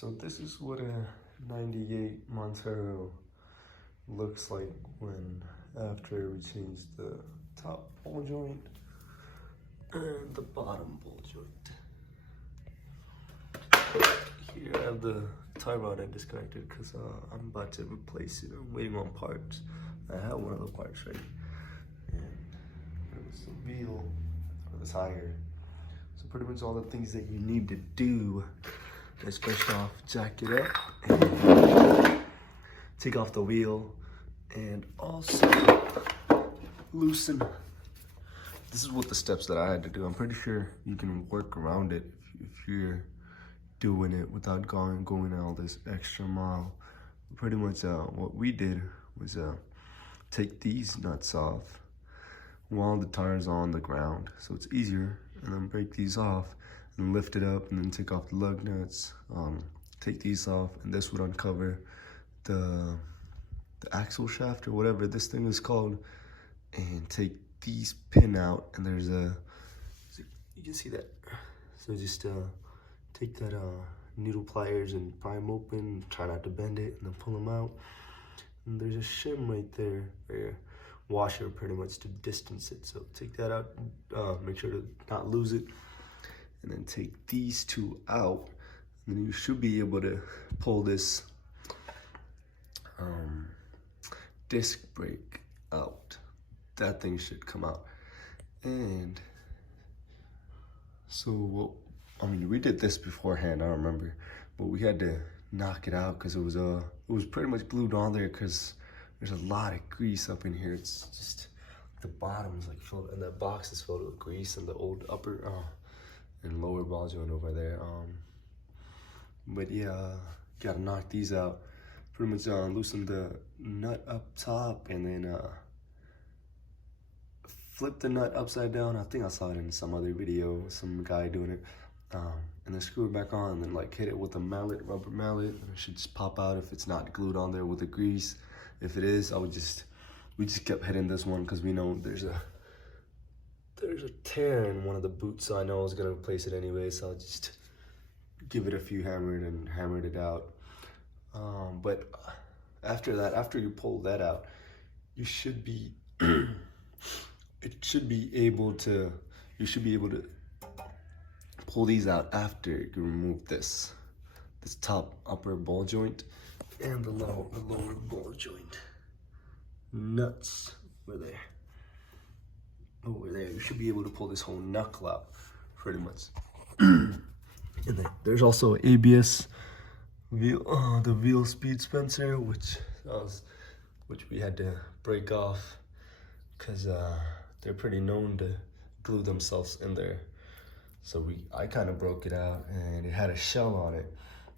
So this is what a 98 Montero looks like when after we change the top ball joint and the bottom ball joint. Here I have the tie rod I disconnected because I'm about to replace it. I'm waiting on parts. I have one of the parts ready. And it was the wheel for the tire. So pretty much all the things that you need to do is first off, jack it up and take off the wheel and also loosen. This is what the steps that I had to do. I'm pretty sure you can work around it if you're doing it without going all this extra mile. Pretty much what we did was take these nuts off while the tire's on the ground, so it's easier, and then break these off and lift it up and then take off the lug nuts, take these off, and this would uncover the axle shaft or whatever this thing is called, and take these pin out, and there's a, you can see that, so just take that needle pliers and pry them open, try not to bend it, and then pull them out, and there's a shim right there, or washer pretty much to distance it, so take that out, make sure to not lose it, and then take these two out, and then you should be able to pull this disc brake out. That thing should come out. And so, I mean, we did this beforehand, I remember, but we had to knock it out because it was pretty much glued on there because there's a lot of grease up in here. It's just, the bottom's like filled, and that box is filled with grease, and the old upper and lower ball joint over there. But yeah, gotta knock these out. Pretty much loosen the nut up top, and then flip the nut upside down. I think I saw it in some other video, some guy doing it. And then screw it back on, and then like hit it with a mallet, rubber mallet, and it should just pop out if it's not glued on there with the grease. If it is, we just kept hitting this one because we know there's a tear in one of the boots, so I know I was gonna replace it anyway, so I'll just give it a few hammered it out. But after that, after you pull that out, you should be you should be able to pull these out after you remove this top upper ball joint and the lower ball joint. Nuts over there. You should be able to pull this whole knuckle out, pretty much. And then there's also ABS wheel, the wheel speed dispenser, which we had to break off because they're pretty known to glue themselves in there. So I kind of broke it out, and it had a shell on it,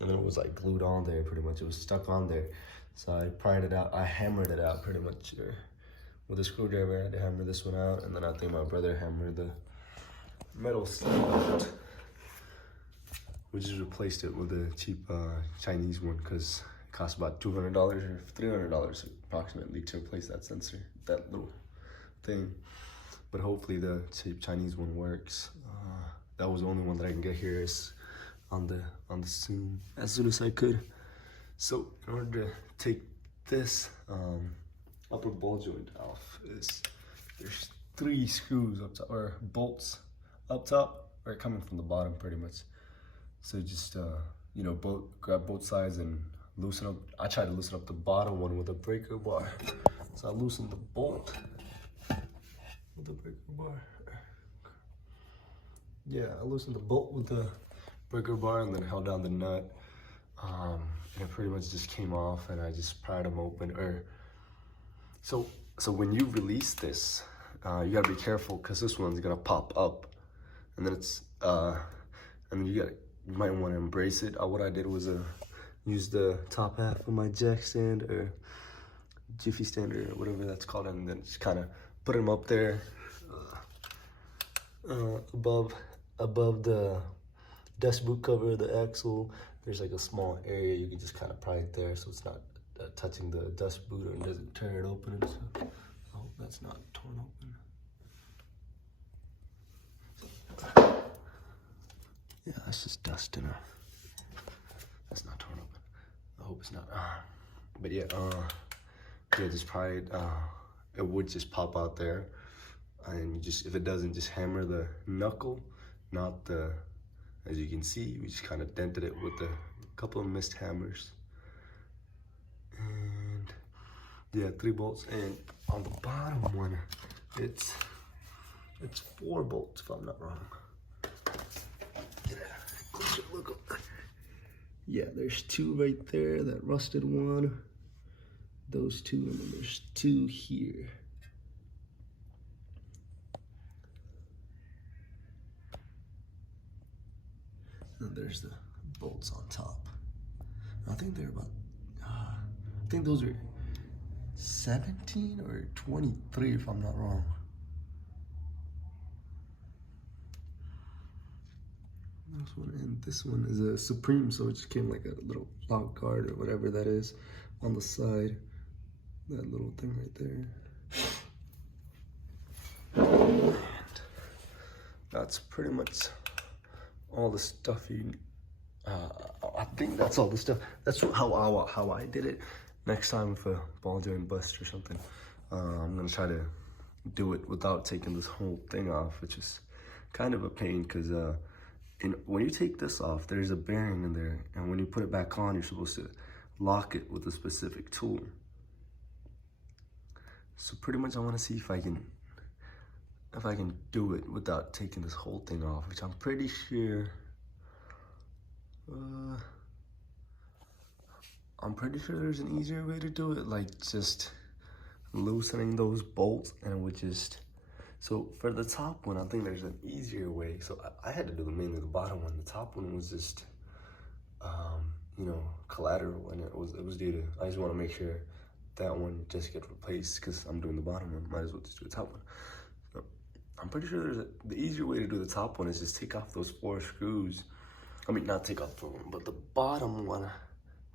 and then it was like glued on there pretty much. It was stuck on there. So I pried it out, I hammered it out pretty much with a screwdriver. I had to hammer this one out, and then I think my brother hammered the metal sleeve out. We just replaced it with a cheap Chinese one because it cost about $200 or $300 approximately to replace that sensor, that little thing. But hopefully the cheap Chinese one works. That was the only one that I can get here is on the soon as I could. So in order to take this upper ball joint off, there's 3 screws up top, or bolts up top, or coming from the bottom pretty much. So just you know, grab both sides and loosen up. I tried to loosen up the bottom one with a breaker bar. So I loosened the bolt with the breaker bar. Yeah, I loosened the bolt with the breaker bar and then held down the nut. And it pretty much just came off, and I just pried them open. So when you release this, you gotta be careful because this one's gonna pop up, and then and then you might want to embrace it. What I did was use the top half of my jack stand or jiffy stand or whatever that's called, and then just kind of put them up there above the dust boot cover, the axle. There's like a small area you can just kind of pry it there, so it's not touching the dust boot or it doesn't tear it open and stuff. I hope that's not torn open. Yeah, that's just dust in her. That's not torn open. I hope it's not. But yeah, just probably, it would just pop out there. And you just, if it doesn't, just hammer the knuckle, not the, as you can see, we just kind of dented it with a couple of missed hammers. And yeah, 3 bolts. And on the bottom one, it's 4 bolts, if I'm not wrong. Get a closer look. Yeah, there's 2 right there, that rusted one, those 2, and then there's 2 here. And there's the bolts on top. I think they're about, I think those are 17 or 23 if I'm not wrong. This one, and this one is a Supreme, so it just came like a little lock guard or whatever that is on the side. That little thing right there. And that's pretty much all the stuff you, I think that's all the stuff. That's how I did it. Next time if a ball joint busts or something, I'm gonna try to do it without taking this whole thing off, which is kind of a pain because when you take this off, there's a bearing in there, and when you put it back on, you're supposed to lock it with a specific tool. So pretty much I want to see if I can do it without taking this whole thing off, which I'm pretty sure, there's an easier way to do it, like just loosening those bolts, and it would just, so for the top one, I think there's an easier way. So I had to do mainly the bottom one. The top one was just, you know, collateral, and it was due to, I just want to make sure that one just gets replaced because I'm doing the bottom one. Might as well just do the top one. So I'm pretty sure the easier way to do the top one is just take off those 4 screws. I mean, not take off the one, but the bottom one.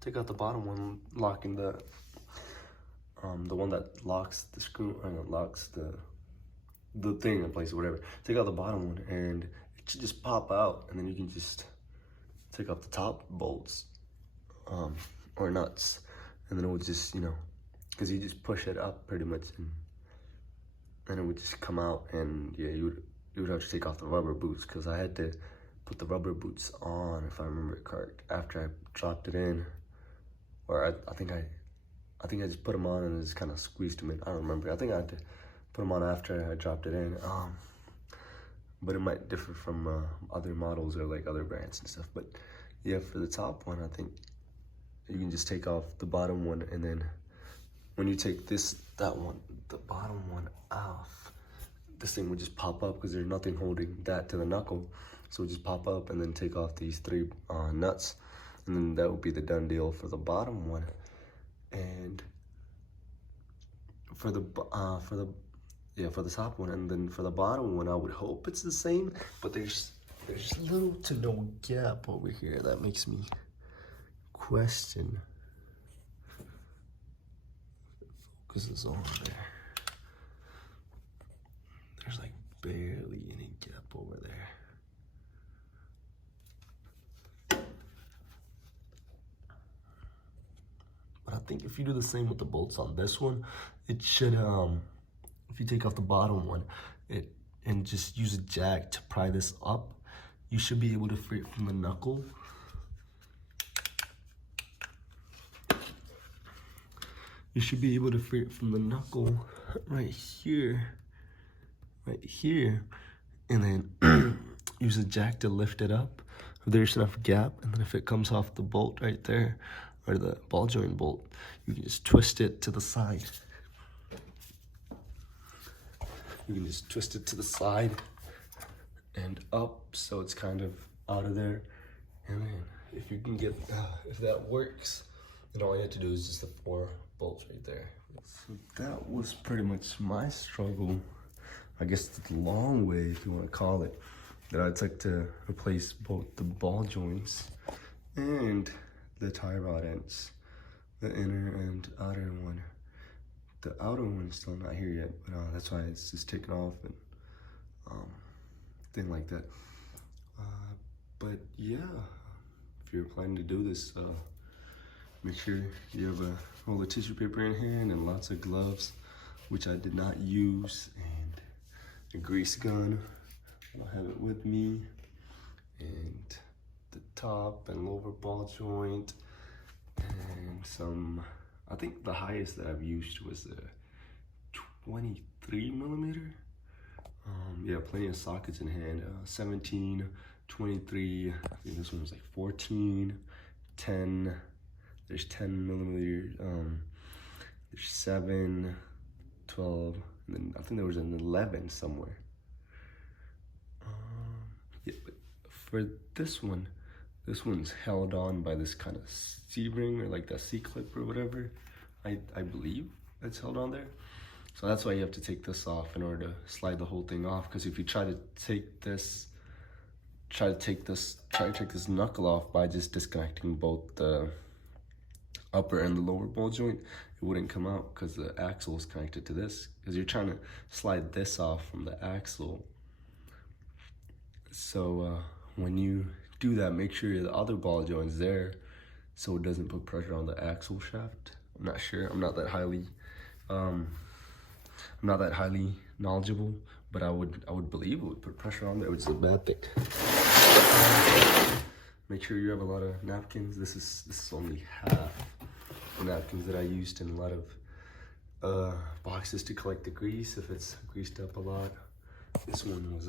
Take out the bottom one, locking the one that locks the screw, or locks the thing in place or whatever. Take out the bottom one, and it should just pop out, and then you can just take off the top bolts, or nuts, and then it would just, you know, because you just push it up pretty much, and it would just come out. And yeah, you would have to take off the rubber boots, because I had to put the rubber boots on, if I remember it correct, after I dropped it in, or I think I just put them on and just kind of squeezed them in. I don't remember. I think I had to put them on after I dropped it in. But it might differ from other models or like other brands and stuff. But yeah, for the top one, I think you can just take off the bottom one, and then when you take the bottom one off, this thing would just pop up because there's nothing holding that to the knuckle. So it would just pop up, and then take off these 3 nuts, and then that would be the done deal for the bottom one. And for the top one, and then for the bottom one, I would hope it's the same, but there's little to no gap over here that makes me question. Focus is on there. There's like barely any gap over there. But I think if you do the same with the bolts on this one, it should, if you take off the bottom one, and just use a jack to pry this up, you should be able to free it from the knuckle. You should be able to free it from the knuckle right here, and then use a jack to lift it up. If there's enough gap, and then if it comes off the bolt right there, or the ball joint bolt, you can just twist it to the side. You can just twist it to the side and up, so it's kind of out of there. And then if you can get, if that works, then all you have to do is just the 4 bolts right there. So that was pretty much my struggle, I guess the long way, if you want to call it, that I took to replace both the ball joints and the tie rod ends, the inner and outer one. The outer one's still not here yet, but that's why it's just taken off and thing like that. But yeah, if you're planning to do this, make sure you have a roll of tissue paper in hand and lots of gloves, which I did not use, and a grease gun. I'll have it with me, and the top and lower ball joint, and some, I think the highest that I've used was a 23 millimeter. Yeah, plenty of sockets in hand. 17, 23, I think this one was like 14, 10, there's 10 millimeter, there's 7, 12, and then I think there was an 11 somewhere. Yeah, but for this one's held on by this kind of C-ring or like that C-clip or whatever. I believe it's held on there. So that's why you have to take this off in order to slide the whole thing off. Because if you try to take this knuckle off by just disconnecting both the upper and the lower ball joint, it wouldn't come out because the axle is connected to this. Because you're trying to slide this off from the axle. So when you do that, make sure the other ball joint's there so it doesn't put pressure on the axle shaft. I'm not sure. I'm not that highly knowledgeable, but I would believe it would put pressure on there, which is a bad thing. Make sure you have a lot of napkins. This is only half the napkins that I used in a lot of boxes to collect the grease if it's greased up a lot. This one was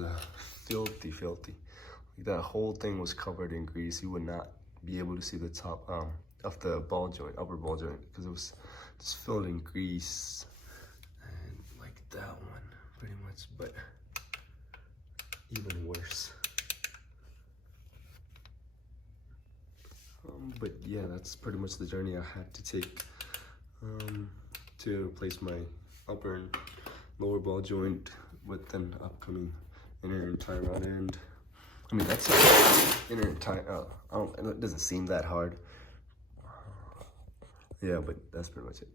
filthy. Like that whole thing was covered in grease. You would not be able to see the top of the ball joint, upper ball joint, because it was just filled in grease. And like that one, pretty much, but even worse. But yeah, that's pretty much the journey I had to take to replace my upper and lower ball joint with an upcoming inner and tie rod end. I mean, that's inner and tie. It doesn't seem that hard. Yeah, but that's pretty much it.